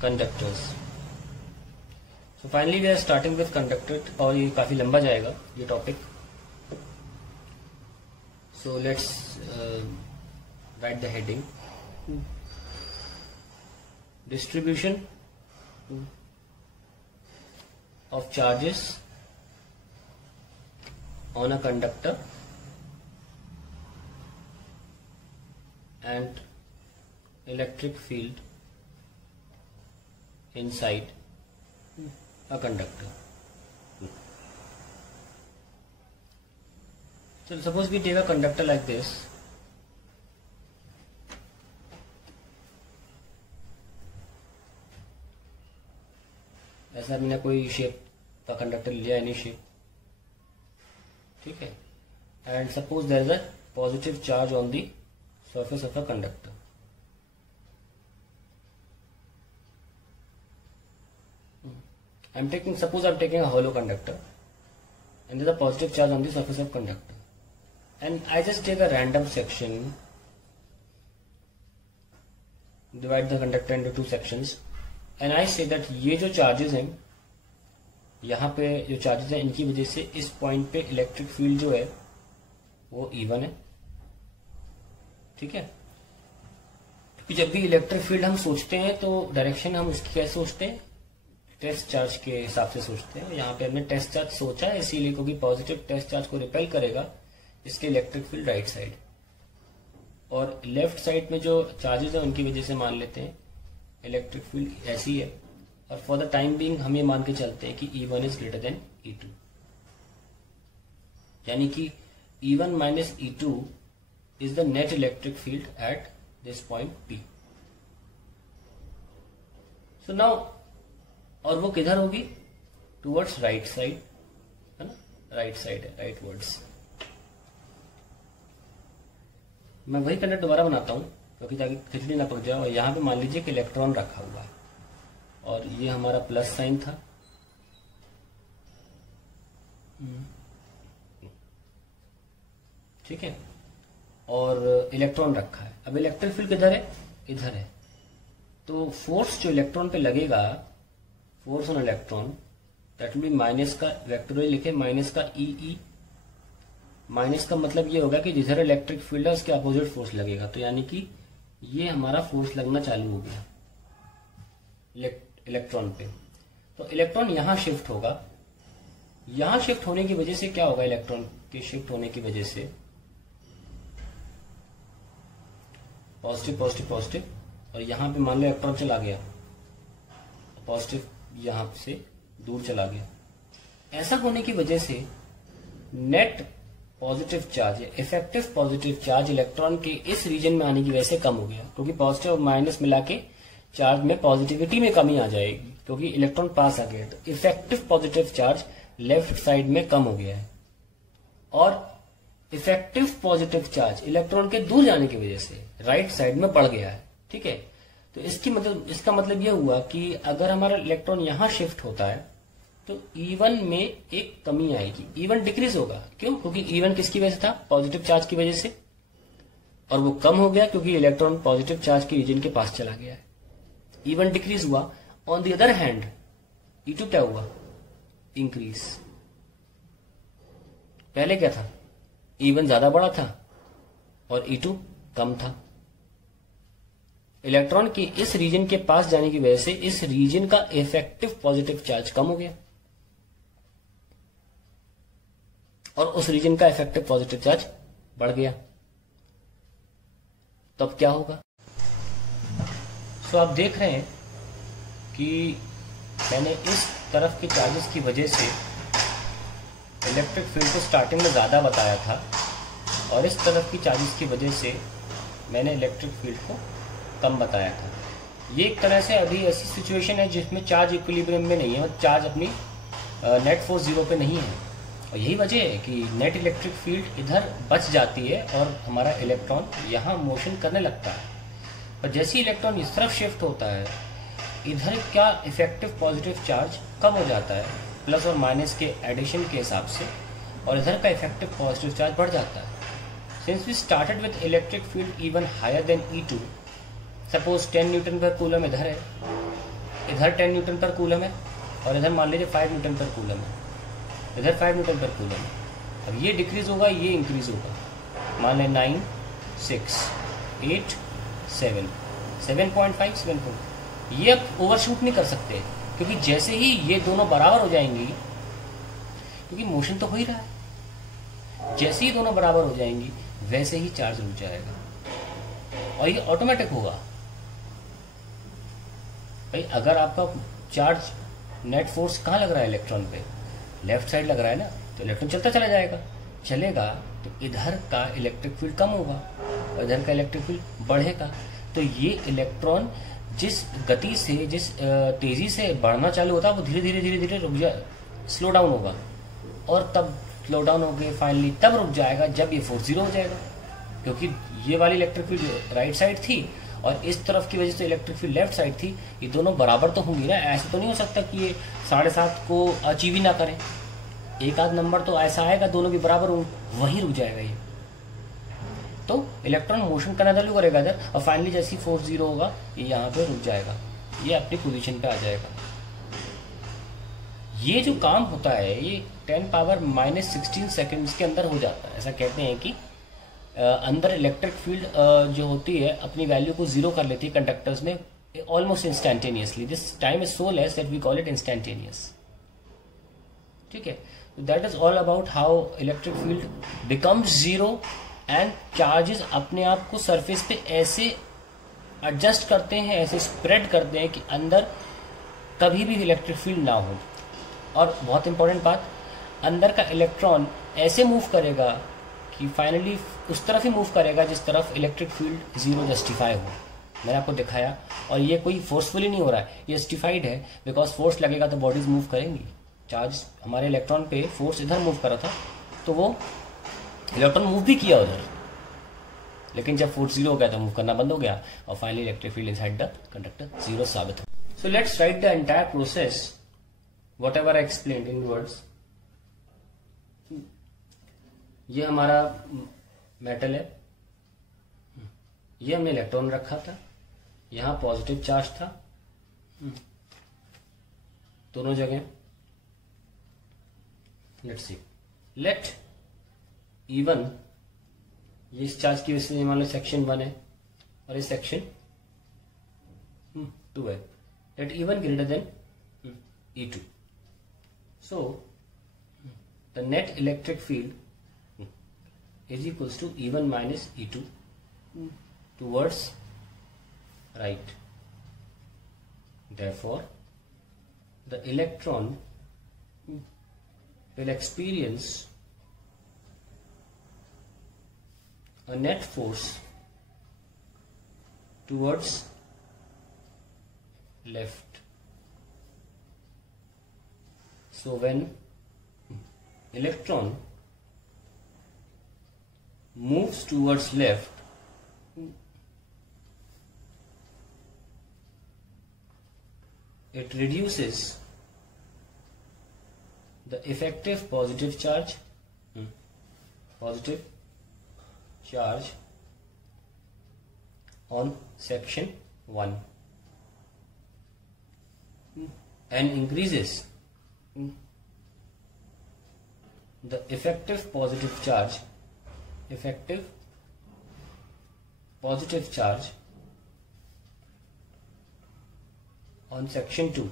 conductors. So finally we are starting with conductor और ये काफी लंबा जाएगा ये topic. So let's write the heading. Distribution of charges on a conductor and electric field inside a conductor. So suppose we take a conductor like this. ऐसा मैंने कोई shape का कंडक्टर लिया, एनी शेप, ठीक है. And suppose there is a positive charge on the surface of a conductor. Suppose I'm taking a hollow conductor and there's a positive charge on the surface of conductor, and I just take a random section, divide the conductor into two sections, and I say that ये जो charges हैं, यहाँ पे जो charges हैं, इनकी वजह से इस point पे electric field जो है वो E1 है, ठीक है. जब भी इलेक्ट्रिक फील्ड हम सोचते हैं तो डायरेक्शन हम उसकी कैसे सोचते हैं, टेस्ट चार्ज के हिसाब से सोचते हैं. यहाँ पे हमने टेस्ट चार्ज सोचा है इसीलिए क्योंकि पॉजिटिव टेस्ट चार्ज को रिपेल करेगा इसके इलेक्ट्रिक फील्ड राइट साइड, और लेफ्ट साइड में जो चार्जेस है उनकी वजह से मान लेते हैं इलेक्ट्रिक फील्ड ऐसी है. और फॉर द टाइम बीइंग हम ये मान के चलते हैं कि E1 is greater than E2, यानी कि E1 minus E2 is the net electric field at this point P. So now, और वो किधर होगी, towards right side, है ना, right side है, rightwards. मैं वही कंडक्टर दोबारा बनाता हूं क्योंकि ताकि खिचड़ी ना पक जाए. और यहाँ पे मान लीजिए कि इलेक्ट्रॉन रखा हुआ है और ये हमारा प्लस साइन था, ठीक है, और इलेक्ट्रॉन रखा है. अब इलेक्ट्रिक फील्ड किधर है, इधर है. तो फोर्स जो इलेक्ट्रॉन पे लगेगा, force on electron, that will be minus का वेक्टर लिखे माइनस का ई. माइनस का मतलब ये होगा कि जिधर इलेक्ट्रिक फील्ड है उसके अपोजिट फोर्स लगेगा. तो यानी कि ये हमारा फोर्स लगना चालू हो गया इलेक्ट्रॉन पे. तो इलेक्ट्रॉन यहां शिफ्ट होगा. यहां शिफ्ट होने की वजह से क्या होगा, इलेक्ट्रॉन के शिफ्ट होने की वजह से पॉजिटिव पॉजिटिव पॉजिटिव, और यहां पे मान लो इलेक्ट्रॉन चला गया, पॉजिटिव यहां से दूर चला गया. ऐसा होने की वजह से net positive charge, effective positive charge electron के इस रीजन में आने की वजह से कम हो गया, क्योंकि पॉजिटिव और माइनस मिला के चार्ज में पॉजिटिविटी में कमी आ जाएगी क्योंकि इलेक्ट्रॉन पास आ गया. तो effective positive charge left side में कम हो गया है, और इफेक्टिव पॉजिटिव चार्ज इलेक्ट्रॉन के दूर जाने की वजह से राइट साइड में बढ़ गया है, ठीक है. तो इसका मतलब यह हुआ कि अगर हमारा इलेक्ट्रॉन यहां शिफ्ट होता है तो E1 में एक कमी आएगी, E1 डिक्रीज होगा. क्यों, क्योंकि E1 किसकी वजह से था, पॉजिटिव चार्ज की वजह से, और वो कम हो गया क्योंकि इलेक्ट्रॉन पॉजिटिव चार्ज के रीजन के पास चला गया है. E1 डिक्रीज हुआ. On the other hand E2 क्या हुआ, इंक्रीज. पहले क्या था, E1 ज्यादा बड़ा था और E2 कम था. इलेक्ट्रॉन के इस रीजन के पास जाने की वजह से इस रीजन का इफेक्टिव पॉजिटिव चार्ज कम हो गया और उस रीजन का इफेक्टिव पॉजिटिव चार्ज बढ़ गया. तो अब क्या होगा, तो आप देख रहे हैं कि मैंने इस तरफ के चार्जेस की वजह से इलेक्ट्रिक फील्ड को स्टार्टिंग में ज्यादा बताया था, और इस तरफ की चार्जेस की वजह से मैंने इलेक्ट्रिक फील्ड को कम बताया था. ये एक तरह से अभी ऐसी सिचुएशन है जिसमें चार्ज इक्विलिब्रियम में नहीं है, और चार्ज अपनी नेट फोर्स जीरो पे नहीं है. और यही वजह है कि नेट इलेक्ट्रिक फील्ड इधर बच जाती है और हमारा इलेक्ट्रॉन यहाँ मोशन करने लगता है. पर जैसे इलेक्ट्रॉन इस तरफ शिफ्ट होता है, इधर क्या इफेक्टिव पॉजिटिव चार्ज कम हो जाता है प्लस और माइनस के एडिशन के हिसाब से, और इधर का इफेक्टिव पॉजिटिव चार्ज बढ़ जाता है. Since we started with electric field E1 higher than E2, suppose 10 newton पर कूलम इधर है इधर 10 न्यूटन पर कूलम है और इधर मान लीजिए 5 न्यूटन पर कूलम है, इधर 5 न्यूटन पर कूलम है। अब ये डिक्रीज होगा, ये इंक्रीज होगा। मान लें 9, 6, 8, 7, 7.5, 7. ये अब ओवरशूट नहीं कर सकते, क्योंकि जैसे ही ये दोनों बराबर हो जाएंगी, क्योंकि मोशन तो हो ही रहा है, जैसे ही दोनों बराबर हो जाएंगी वैसे ही चार्ज रुक जाएगा और ये ऑटोमेटिक होगा। भाई अगर आपका चार्ज नेट फोर्स कहाँ लग रहा है, इलेक्ट्रॉन पे, लेफ्ट साइड लग रहा है ना, तो इलेक्ट्रॉन चलता चला जाएगा, चलेगा तो इधर का इलेक्ट्रिक फील्ड कम होगा और इधर का इलेक्ट्रिक फील्ड बढ़ेगा। तो ये इलेक्ट्रॉन जिस गति से, जिस तेजी से बढ़ना चालू होता है, वो धीरे धीरे धीरे धीरे रुक जा, स्लो डाउन होगा और तब स्लो डाउन हो गए फाइनली तब रुक जाएगा जब ये फोर्स 0 हो जाएगा। क्योंकि ये वाली इलेक्ट्रिक फील्ड राइट साइड थी और इस तरफ की वजह से इलेक्ट्रिक फील्ड लेफ्ट साइड थी, ये दोनों बराबर तो होंगी ना। ऐसा तो नहीं हो सकता कि ये 7.5 को अचीव ही ना करें, एक आध नंबर तो ऐसा आएगा दोनों भी बराबर हो, वही रुक जाएगा ये। तो इलेक्ट्रॉन मोशन करना चालू करेगा इधर और फाइनली जैसे ही फोर्स 0 होगा ये यहाँ पे रुक जाएगा, ये अपनी पोजीशन पे आ जाएगा। ये जो काम होता है ये 10⁻⁻16 सेकेंड्स के अंदर हो जाता है। ऐसा कहते हैं कि अंदर इलेक्ट्रिक फील्ड जो होती है अपनी वैल्यू को 0 कर लेती है कंडक्टर्स में almost instantaneously. This time is so less that we call it instantaneous. ठीक है, that is all about how electric field becomes 0 and charges अपने आप को सरफेस पे ऐसे एडजस्ट करते हैं, ऐसे स्प्रेड करते हैं कि अंदर कभी भी इलेक्ट्रिक फील्ड ना हो। और बहुत इंपॉर्टेंट बात, अंदर का इलेक्ट्रॉन ऐसे मूव करेगा कि फाइनली उस तरफ ही मूव करेगा जिस तरफ इलेक्ट्रिक फील्ड 0 जस्टिफाई हो। मैंने आपको दिखाया, और ये कोई फोर्सफुली नहीं हो रहा है, ये जस्टिफाइड है, बिकॉज फोर्स लगेगा तो बॉडीज मूव करेंगी। चार्ज हमारे इलेक्ट्रॉन पे फोर्स इधर मूव कर रहा था तो वो इलेक्ट्रॉन मूव भी किया उधर, लेकिन जब फोर्स 0 हो गया तो मूव करना बंद हो गया और finally electric field inside the conductor 0 साबित हो। So let's write the entire process whatever I explained in words. ये हमारा मेटल है, ये हमने इलेक्ट्रॉन रखा था, यहां पॉजिटिव चार्ज था दोनों जगह। लेट्स सी, लेट E1, ये इस चार्ज की वजह से मान लो सेक्शन 1 है और ये सेक्शन 2 है। Let E1 greater than E2. So, the net electric field is equals to E1 minus E2 towards right. Therefore, the electron will experience a net force towards left. So when electron moves towards left, it reduces the effective positive charge on section 1 and increases the effective positive charge on section 2.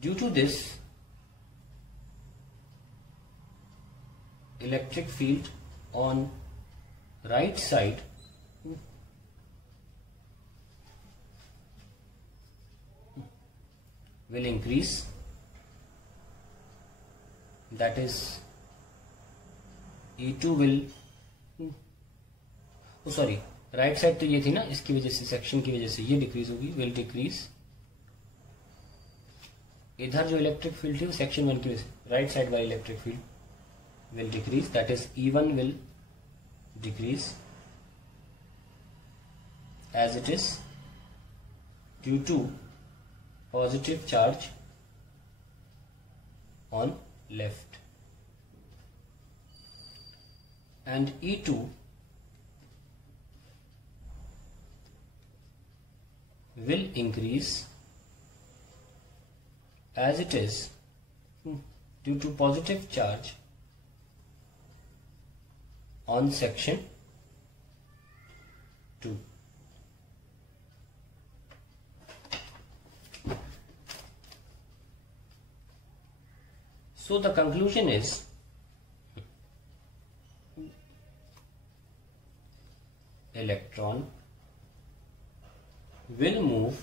Due to this, electric field on right side will increase, that is E2 will sorry right side तो ये थी ना, इसकी वजह से section की वजह से ये डिक्रीज होगी, विल डिक्रीज। इधर जो इलेक्ट्रिक फील्ड थी वो सेक्शन 1 की वजह से राइट साइड वाली electric field will decrease, that is E1 will decrease as it is due to positive charge on left, and E2 will increase as it is due to positive charge on section 2. So the conclusion is electron will move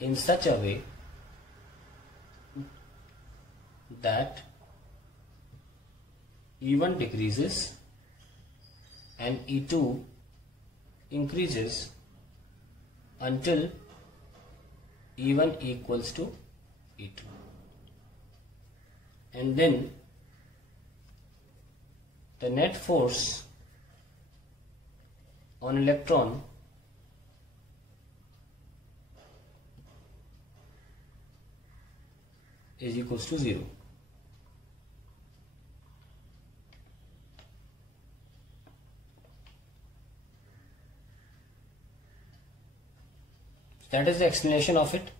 in such a way that E1 decreases and E2 increases until E1 equals to E2, and then the net force on electron is equals to 0. That is the explanation of it.